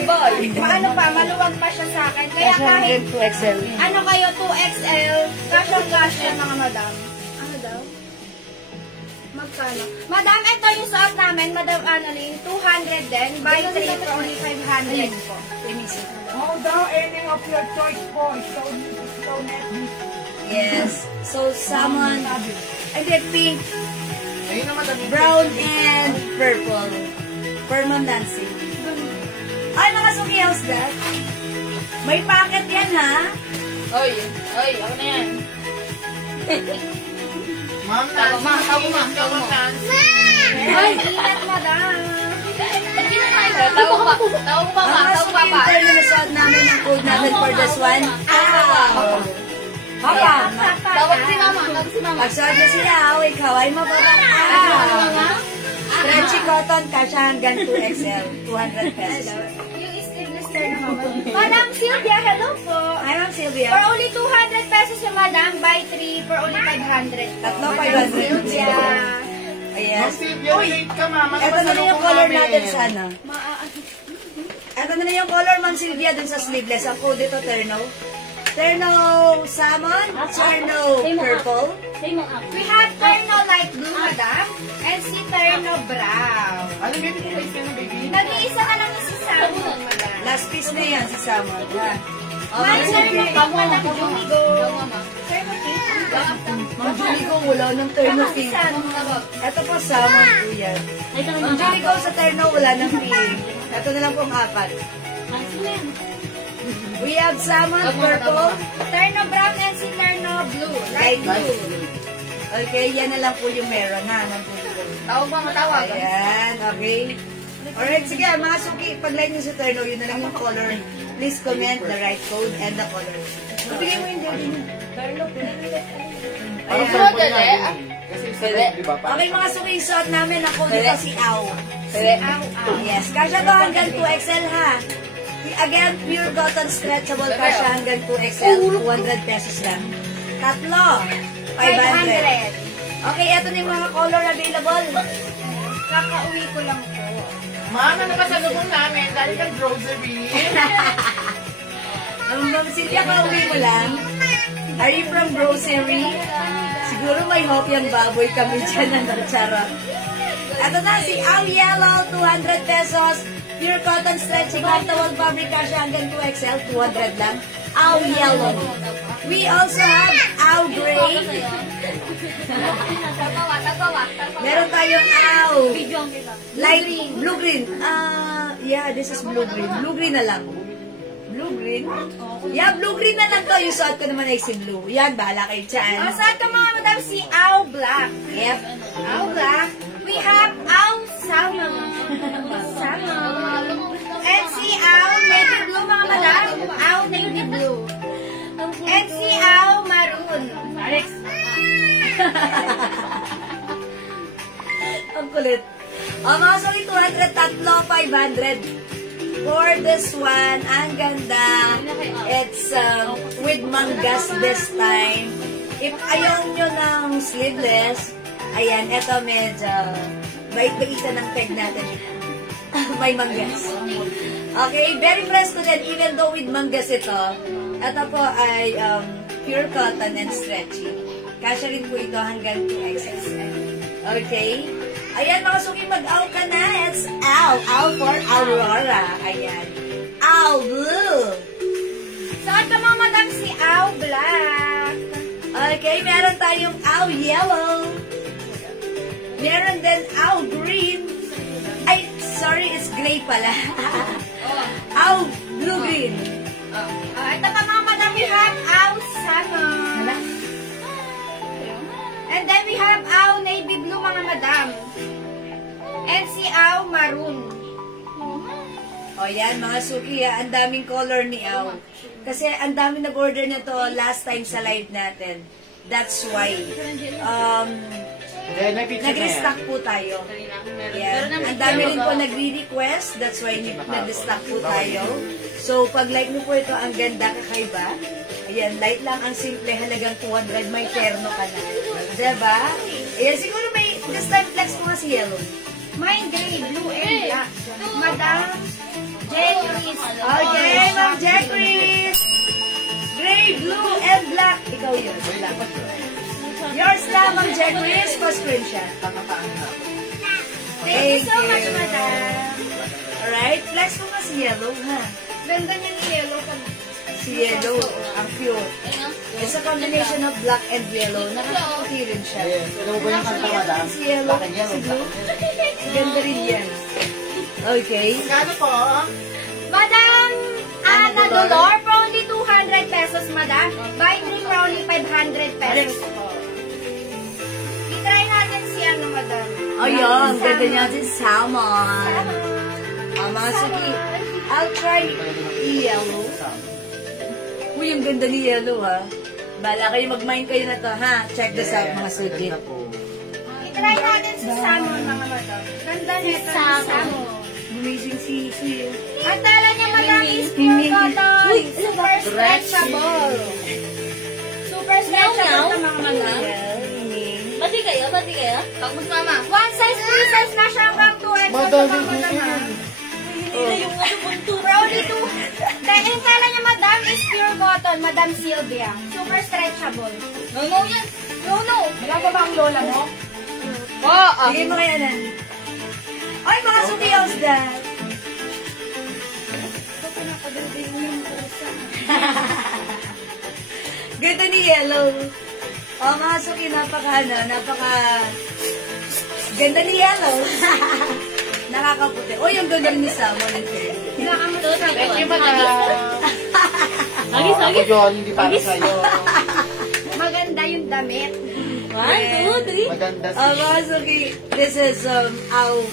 maano pa, maluwag pa siya sa akin. Kaya kahit, 2XL. ano kayo, 2XL, cash-on-cash mga madam. Ano daw? Magkano? Madam, ito yung suot namin, Madam Annalyn, 200 din. Buy 3 for only 500 po. Oh, daw, earning of your choice po. So net. Yes. So, salmon. I get pink, Ayun naman, madam. brown, and purple. For Ma'am Nancy. Ay, nakasuki, how's that? May packet yan, ha? Oy, ako na yan. Ma'am Tawag mo, tawag mo, tawag mo. Ay, ingat, madam. Tawag pa, tawag pa, Ang tawag pa. nakasuki yung nasuot namin ang code natin for this one. Papa. Tawag si mama, tawag si mama. Pagsuot niya sila, ikaw ay mababa. Stretchy cotton, kasha hanggang 2XL. 200 pesos. Yung sleeveless tire na madam. Madam Sylvia, hello po. Hi, Ma'am Sylvia. For only 200 pesos yung madam, buy 3 for only 500. Tatlo, Madam 500. Sylvia. Ayan. Ma'am Sylvia, late ka, mama. Ito na rin yung color natin sana. Ma- Ito na rin yung color, Ma'am Sylvia, dun sa sleeveless. Ang code dito, Terno. Terno salmon, Terno purple. We have Terno light blue, madam, and si Terno brown. Ano, baby, kung kayo na, baby? Nag-iisa ka lang si salmon, madam. Last piece na yan, si salmon. Ha? Ma'am, Terno pink, madam, Jumigo. Terno pink. Ma'am Juligo, wala nang Terno pink. Ito po, salmon po yan. Ma'am Juligo, sa Terno, wala nang pink. Ito na lang pong apat. We have salmon, purple, Terno brown and si Terno blue. light blue. Okay, yan na lang po yung meron ha. Ma'am Juligo. Tawag pa, matawag. Ayan, okay. Alright, sige, mga suki, pag-like nyo sa Terno, yun na lang yung color. Please comment the right code and the color. Bigay mo yung daddy niya. Parang Ayan. purple na, baby. Kasi sarap, di ba? Okay, mga suki, suot namin. Ako dito si Au. Pwede. Yes, kasha to hanggang 2XL ha. Again, pure cotton stretchable kasha hanggang 2XL. 200 pesos lang. Tatlo. 500. Okay, eto na yung mga color available. Kakauwi ko lang po. Ma'am, ano ba sa lubong namin? Dahil kang grocery. Ma'am Silvia, kauwi mo lang. Are you from grocery? Siguro may hope yung baboy kami dyan na charot. Ito na si Au Yellow, 200 pesos. Pure cotton stretching comfortable fabric kasha hanggang 2XL, 200 lang. Au Yellow. We also have Au Gray. Meron tayong Au Light Blue Green. Yeah, this is Blue Green. Blue Green na lang. Blue Green? Yeah, Blue Green na lang to. Yung suot ko naman ay si Blue. Yan, bahala kayo dyan. Saan ka mga madam si Au Black? Yep. Au Black. We have Au Salmon. Salmon. And si Au Navy Blue, mga madam. Au Navy Blue. And si Au Maroon. Ang kulit. O, mga sorry, 200, tatlo, 500. For this one, ang ganda. It's with manggas this time. If ayaw nyo ng sleeveless, ayan, ito medyo bait-baitan ng peg natin. May manggas. Okay, very presto din, even though with manggas ito. Ito po ay pure cotton and stretchy. Kasya rin po ito hanggang 2XXL. Okay? Ayan, mga suki, mag-ow ka na. It's ow. Ow for Aurora. Ayan. Ow blue. Saan ka mga madam si Ow Black? Okay, meron tayong ow yellow. Meron din ow green. Ay, sorry, it's gray pala. Ow blue-green. Ito pa mga madam, we have Ow Salmon. And then we have Ow Navy Blue mga madam. And si Ow Maroon. O yan, mga suki, ang daming color ni Ow. Kasi ang daming nag-order na to last time sa live natin. That's why. Nag-restock po tayo. Yan. Ang dami rin po nagre-request. That's why nag-restock po tayo. So, pag like mo po ito, ang ganda, kakaiba. Ayan, light lang ang simple, halagang 200, may terno ka na. Diba? Ayan, siguro may, this time flex mo nga si yellow. Mine gray, blue, and black. Madam Jacquees. Okay, Ma'am Jacquees. Gray, blue, and black. Ikaw yun, black. Yours na, Ma'am Jacquees, pa-screenshot. Thank you so much, madam. Alright, flex mo nga si yellow, ha? Ganda niya ni yellow. Si yellow, ang pure. It's a combination of black and yellow. Nakakaputi rin siya. Ano ba yung kanta, madam? Si yellow, si blue. Ganda rin yan. Okay. Kano po? Madam Ana Dolor, for only 200 pesos, madam. Buy 3 for only 500 pesos. I-try natin si ano, madam. Ayun, ganda niya si salmon. Mga suki, I'll try yellow. Uy, ang ganda ni yellow, ha? Bala kayo, mag-mind kayo na to, ha? Check this out, mga suki. I-try natin si salmon, mga madam. Ganda nito si salmon. Amazing si Ang tala niya, madam, is pure cotton. Uy, Super stretchable. Super stretchable na, mga madam. Bati kayo? Pag mas mama. One size, 3 size na siya hanggang 2X. Madami dito. For only 2. Dahil yung tala niya, madam, is pure cotton. Madam Sylvia. Super stretchable. No yan. No. Wala ba ang lola mo? Sige mo kaya na. Ay, mga suki, how's that? Ganda ni yellow. Oh, mga suki, napaka ganda ni yellow. Nakakaputi. Oh, yung ganda ni salmon. Thank you, madam. Agis. Yun, hindi para sa'yo. Maganda yung damit. 1, 2, 3. Maganda Mga suki, this is our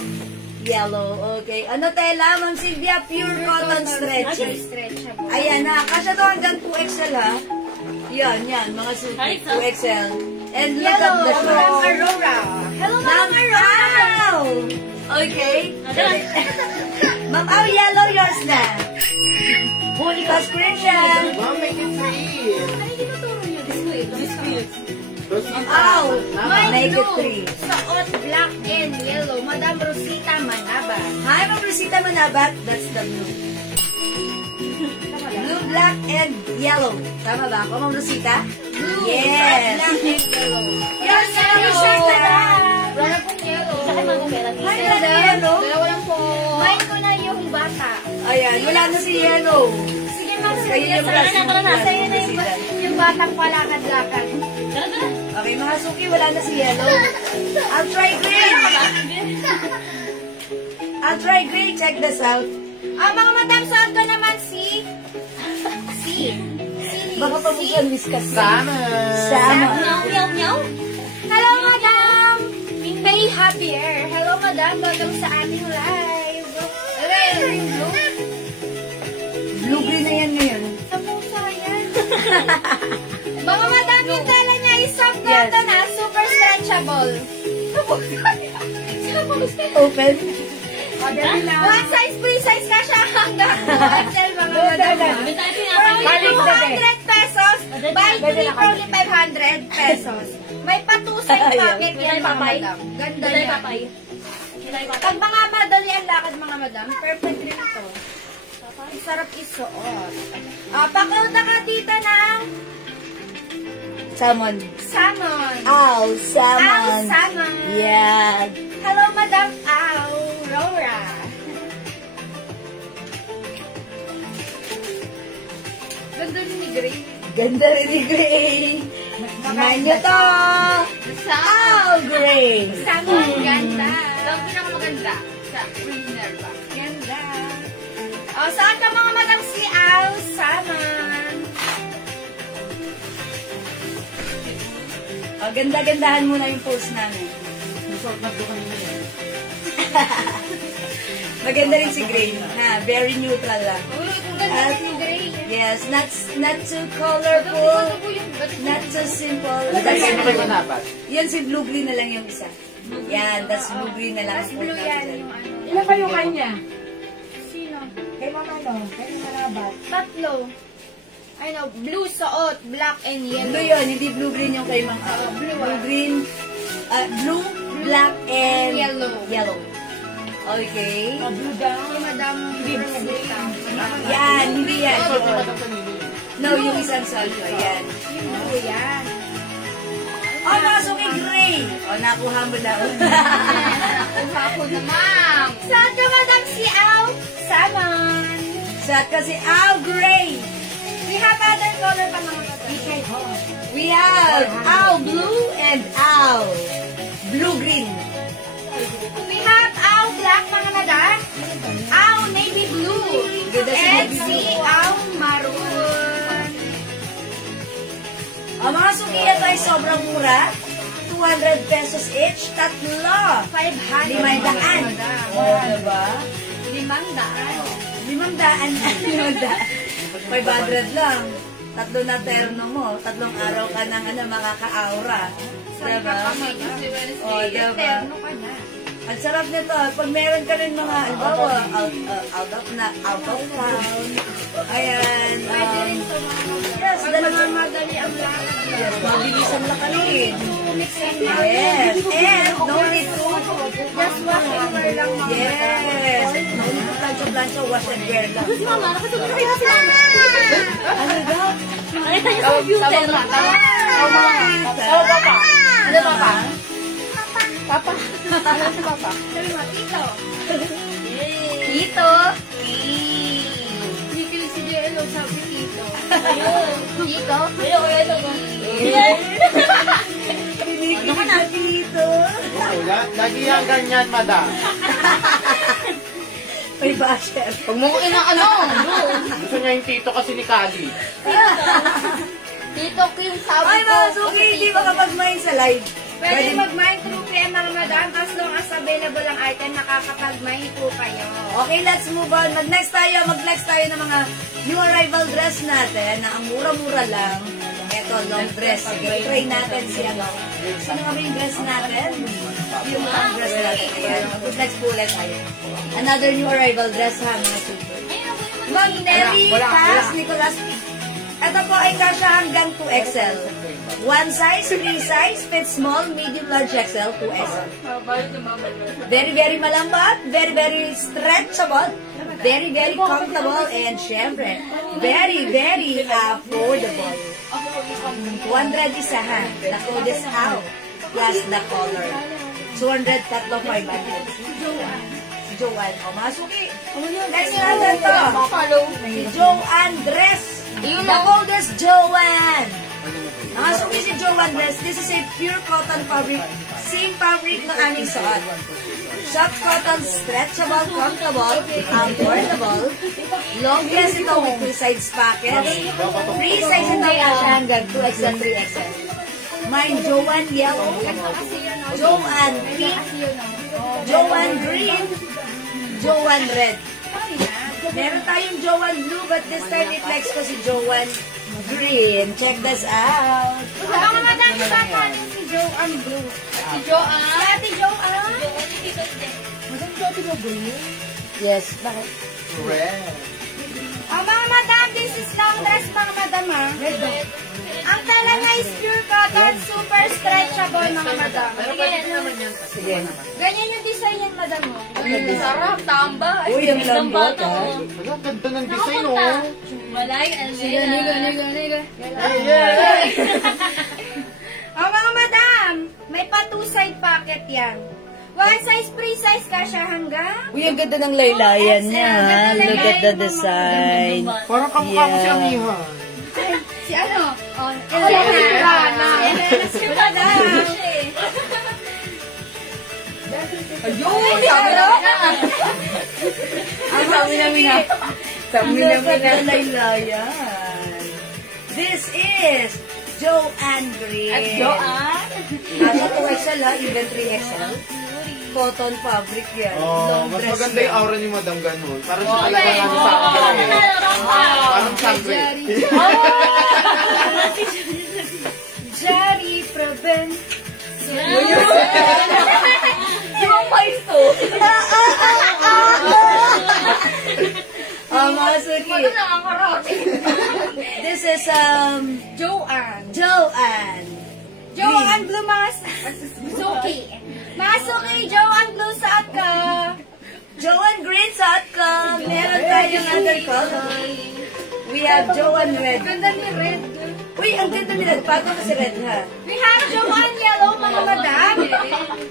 yellow. Okay. Ano tela, Ma'am Sylvia? Pure cotton stretchy. Stretchable. Ayan na. Kasya to hanggang 2XL, ha? Yan, mga suki. 2XL. And look at Yellow the from shorts. Aurora. Hello, Ma'am Aurora. Wow! Okay. Ma'am, yellow, yours na. Huli ka, screenshot. Ma'am, make it free. Ano yung tinuturo niyo? Biscuit. Ow! Make it 3. Suot black and yellow. Madam Rosita Manaba. Hi, Ma'am Rosita Manabat. That's the blue. Blue, black, and yellow. Tama ba ako, Ma'am Rosita? Blue, Yes. black and yellow. Yes, Yellow. shirt na. Wala pong yellow. Hi, Madam Yellow. Dalawa lang po. Mine ko na yung bata. Ayan, wala na si Yellow. Sige, Ma'am. Kayo yung Tara na. Sa'yo na Rosita. yung batang palakad-lakad. Okay, mga suki, wala na si Yellow. I'll try green. Check this out. Mga madam, saan ka naman si... Baka pabukan whiskas. Sama. Meow. Hello, madam! May happier. Hello, madam. Welcome sa ating live. Blue-green na yan ngayon. Sa pusa yan. Mga madam, yung tala niya is soft cotton na super stretchable. Open. One size, free size ka siya hanggang 2XL mga madam. For 200 pesos, buy 3 for only 500 pesos. May patusay pocket yan mga madam. Ganda yan. Pag mga madali ang lakad mga madam, perfect rin ito. Ang sarap isuot. Pakunta ka dito ng Salmon. salmon. Ow, salmon. Salmon. Yeah. Hello, Madam Aurora. Ganda rin ni Gray. Ganda rin ni Gray. Kumain nyo to. Ow, Gray. Salmon, ganda. Ang pinakamaganda sa winner ba? Ganda. Saan ka mga Madam si Au Salmon? Ganda-gandahan muna yung post namin. Masort na doon kanina yan. Maganda rin si Gray. Ha, very neutral lang. Uy, kung ganda rin ni Gray. Yes, not too colorful, not too simple. Lagay na kayo manapat. Yan si blue green na lang yung isa. Yan, that's blue green na lang. Mas blue yan yung ano. Ilan kayo kanya? Sino? Kay Mama no? Kay Manabat? Tatlo. I know, blue suot, black and yellow. Blue yun, hindi blue green yung kay Mang. Blue green, blue, black, and Yellow. Okay. Blue daw. Si Madam Rosita. Yan, hindi yan. Masort na madam kanina yan. No, yung isang salsa, yan. Yung blue yan. Oh, nakasok yung gray. Oh, nakuha mo na. Nakuha ko na, ma'am. Saan ka Madam si Au Salmon? Sa kasi, gray. We have other color pa mga Madam. We have blue and blue-green. We have Au Black mga Madam. Au Navy Blue. And si Au Maroon. Ang mga sukiya ay sobrang mura. 200 pesos each. Tatlo. 500. 500. Oh, diba? 500. 500 lang. Tatlo na terno mo. Tatlong araw ka nang makaka-aura. Diba? Oh, diba? Terno ka na. Ang sarap nito. Pag meron ka rin mga, out of town. Ayan. Pwede rin ito mga Madam. Yes, Pag mga madali ang lakad. Yes, mabilis ang lakarin. Mix and Yes. And no need to. Just wash and wear lang mga Madam. Yes. No need to plancha-plancha, wash and wear lang. Si mama, nakasunod kayo si mama. Ano daw? Nakita niyo sa computer. Oh, mga kita. Oh, papa. Ano ba pa? Papa. Ano si papa? Sabi mo, Tito. Tito. Kikilig si JLO, sabi Tito. Tito. Ayun. Ano ka na? Dito. Oh, lagi yan ganyan, madam. May basher. Huwag mo ko inaano. Gusto niya yung tito kasi ni Kali. Tito ko yung sabi ko. Ay, mga suki, hindi makapag-mine sa live. Pwede mag-mine through PM mga Madam. As long as available ang item, nakakapag-mine po kayo. Okay, let's move on. Mag-next tayo ng mga new arrival dress natin na ang mura-mura lang. Ito, long dress. Sige, try natin siya. Sino kami yung dress natin? Yung long dress natin. Ayan, next po ulit tayo. Another new arrival dress ha, mga super. Magnelli Cass Nicolas. Ito po ay kasya hanggang 2XL. One size, free size, fit small, medium, large XL, 2XL. Very, very malambot, very, very stretchable, very, very comfortable, and syempre, very, very affordable. 200 isa ha, the code is out, plus the color. 200, tatlo, 500. Joanne, o mga suki. Next natin to. Si Joanne dress. The code is Joanne. Mga suki si Joanne dress. This is a pure cotton fabric. Same fabric ng aming suot. Soft cotton, stretchable, comfortable, affordable. Long dress ito with 2 sides pockets. Free size ito kasya hanggang 2XL, 3XL. Mine, Joanne yellow. Joanne pink. Joanne green. Joanne red. Meron tayong Joanne blue, but this time i-flex ko si Joanne green. Check this out. Mga Madam, si Joanne Blue. Si Joanne. Si Ate Joanne. Joanne, Yes, bakit? Red. Mga madam, this is long dress mga madam ha. Ang tela niya is pure cotton, super stretchable mga madam. Pero pwede naman yan. Sige. Ganyan yung design yan madam mo. Sarap, tamba. Uy, ang lambot ha. Wala, ganda ng design, oh. Walay, Niga. Mga madam, may pa 2-side pocket yan. One size, free size ka siya hanggang. Uy, ang ganda ng laylayan niya ha. Look at the design. Parang kamukha ko si Amihan. Si ano? Elena. Si madam. Ayun, sabi na. Ang sabi namin na laylayan. This is Joanne Green. Nasa 2XL ha, even 3XL. Cotton fabric yan. Oh, Long mas dress maganda yung yan. aura ni Madam ganun. Parang siya talaga ano sa akin. Parang sangre. Jerry Proven. Yung voice to. Mga suki. This is Joanne. Joanne. Blue Suki. Masuki, Joanne Blue sa ka. Joanne Green sa ka. Meron tayong other color. We have Joanne Red. Ganda ni Red. Uy, ang ganda ni Red. Bago kasi Red ha. We have Joanne Yellow, mga madam.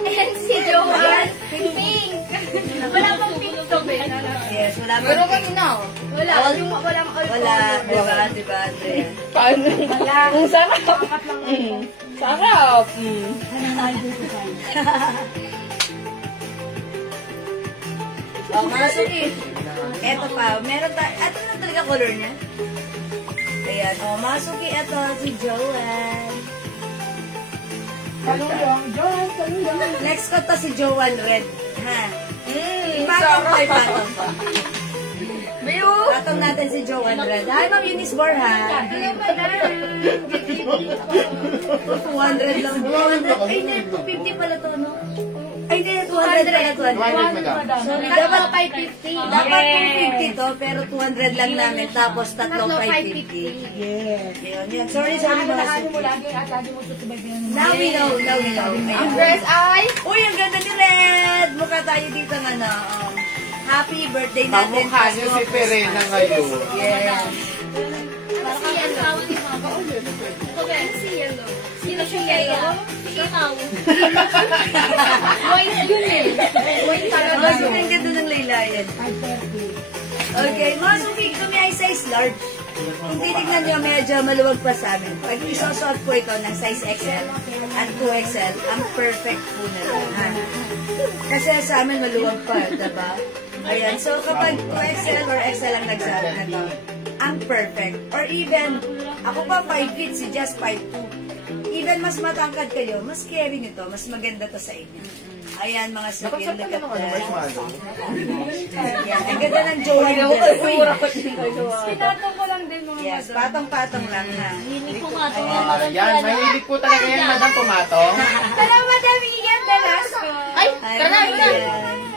And si Joanne Pink. Wala pang pink to, be. Yes, wala ba? Pero kanina, Wala. Yung walang all Wala, color. diba, Andrea? Paano? Wala. Ang sarap. Apat lang ito. Sarap. Mga suki. Eto pa, meron tayo. Ito na talaga color niya. Ayan, mga suki, eto si Joanne. Next ko to si Joanne Red. Ha? Patong pa. Patong natin si Joanne Red. Hi, Ma'am Eunice Bor, ha? Hello, madam. 200 lang. 200. Ay, hindi. 250 pala to, no? Ay, hindi. 200 pala. 200. Sorry, dapat 550. Dapat 250 to, pero 200 lang namin. Tapos tatlong 550. Yes. Yun. Sorry, mga suki. Now we know. ang dress ay, Uy, ang ganda ni Red! Mukha tayo dito ng ano. Happy birthday natin. Kamukha niya si Perena ngayon. Yes. si asawa ni Mama. Si Yellow. Sino siya Yellow? Si Ikaw. White yun eh. White talaga. Oh, ang ganda ng laylayan. Okay, mga suki, kami ay size large. Kung titignan nyo, medyo maluwag pa sa amin. Pag isosot po ito ng size XL at 2XL, ang perfect po na lang. Ha? Kasi sa amin maluwag pa, diba? Ayan, so kapag 2XL or XL ang nagsabi na to, ang perfect. Or even, ako pa 5 feet, si just 5'2". Even mas matangkad kayo, mas carry nyo to, mas maganda to sa inyo. Ayan, mga suki, look at that. Ayan, ang ganda ng Joanne. Pinatong ko lang din mga Yes, madam. patong-patong lang ha. Hindi ko nga ito. Yan, mahilig po talaga yan, Madam Pumatong. Hello, Madam Ian Velasco. Ay, Ay, tara na, ayan.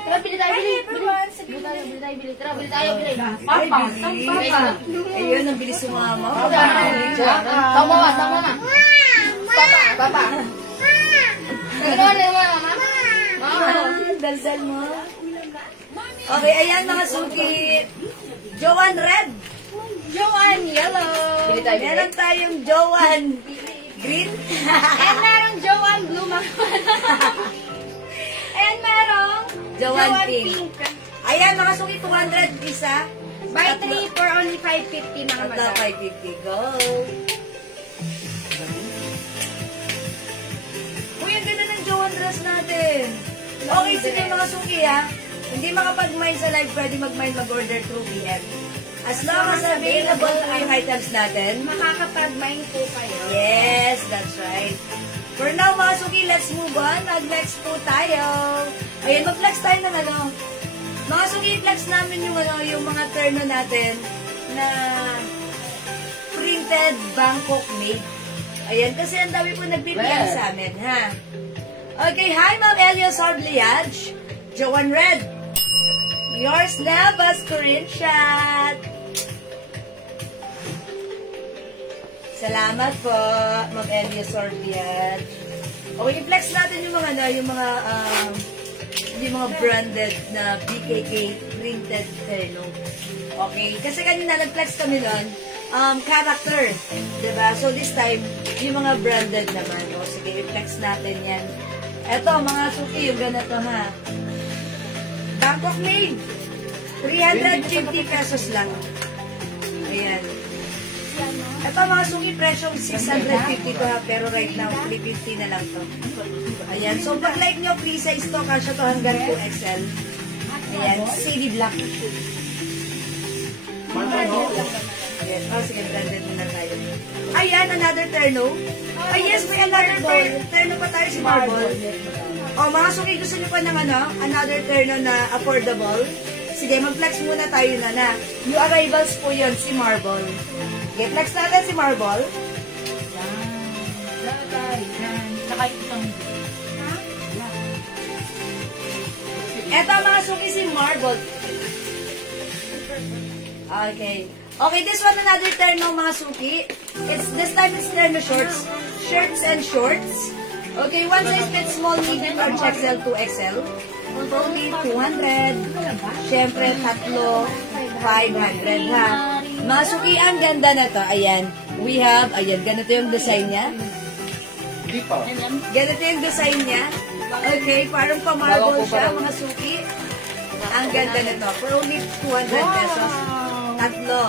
Tara, bili tayo, Hi, bili. everyone. Tara, bili tayo, bili. Ay, bilis. Ayun, ang bilis sumama. Tama na. Papa. Ano naman, Mama? Daldal mo. Okay, ayan mga suki. Joanne Red. Joanne Yellow. Meron tayong Joanne Green. And merong Joanne Blue, mga madam. And merong Joanne Pink. Pink. Ayan mga suki, 200 isa. Buy 3 for only 550 mga Tatlo, madam. 550. Go. Uy, ang ganda ng Joanne dress natin. Okay, sige mga suki ha. Hindi makapag-mine sa live, pwede mag-mine mag-order through PM. As long as available po yung items natin. Makakapag-mine po kayo. Yes, that's right. For now, mga suki, let's move on. Mag-flex po tayo. Ayan, mag-flex tayo ng ano. Mga suki, flex namin yung, ano, yung mga terno natin na printed Bangkok made. Ayan, kasi ang dami po nagbibigyan sa amin, ha? Okay, hi, Ma'am Elios Orbliage. Joanne Red. Yours na, bus screenshot. Salamat po, Ma'am Elia Sorbiat. Okay, i-flex natin yung mga branded na BKK printed terno. Okay, kasi kanina nag-flex kami nun, character, diba? So this time, yung mga branded naman. O sige, i-flex natin yan. Eto, mga suki, yung ganito ha. Bangkok made. 350 pesos lang. Ayan. Ito mga suki, presyong 650 to ha, pero right now, 350 na lang to. Ayan, so pag like nyo, free size to, kasya to hanggang 2XL. Ayan, CD black. Ayan, oh sige, branded muna tayo. Ayan, another terno. Ay yes, may another terno pa tayo si Marble. O mga suki, gusto nyo pa ng another terno na affordable? Sige, mag-flex muna tayo na. New arrivals po yun, si Marble. Okay, flex natin si Marble. Eto mga suki si Marble. Okay. Okay, this one another terno mga suki. This time it's terno shorts. Shirts and shorts. Okay, one size fits small, medium, large XL, 2XL. Only 200. Siyempre, tatlo, 500 ha. Masuki, ang ganda na to. Ayan. We have, ayan, ganito yung design niya. Hindi pa. Ganito yung design niya. Okay, parang pa-marble siya, mga suki. Ang ganda na to. For only 200 pesos. Tatlo.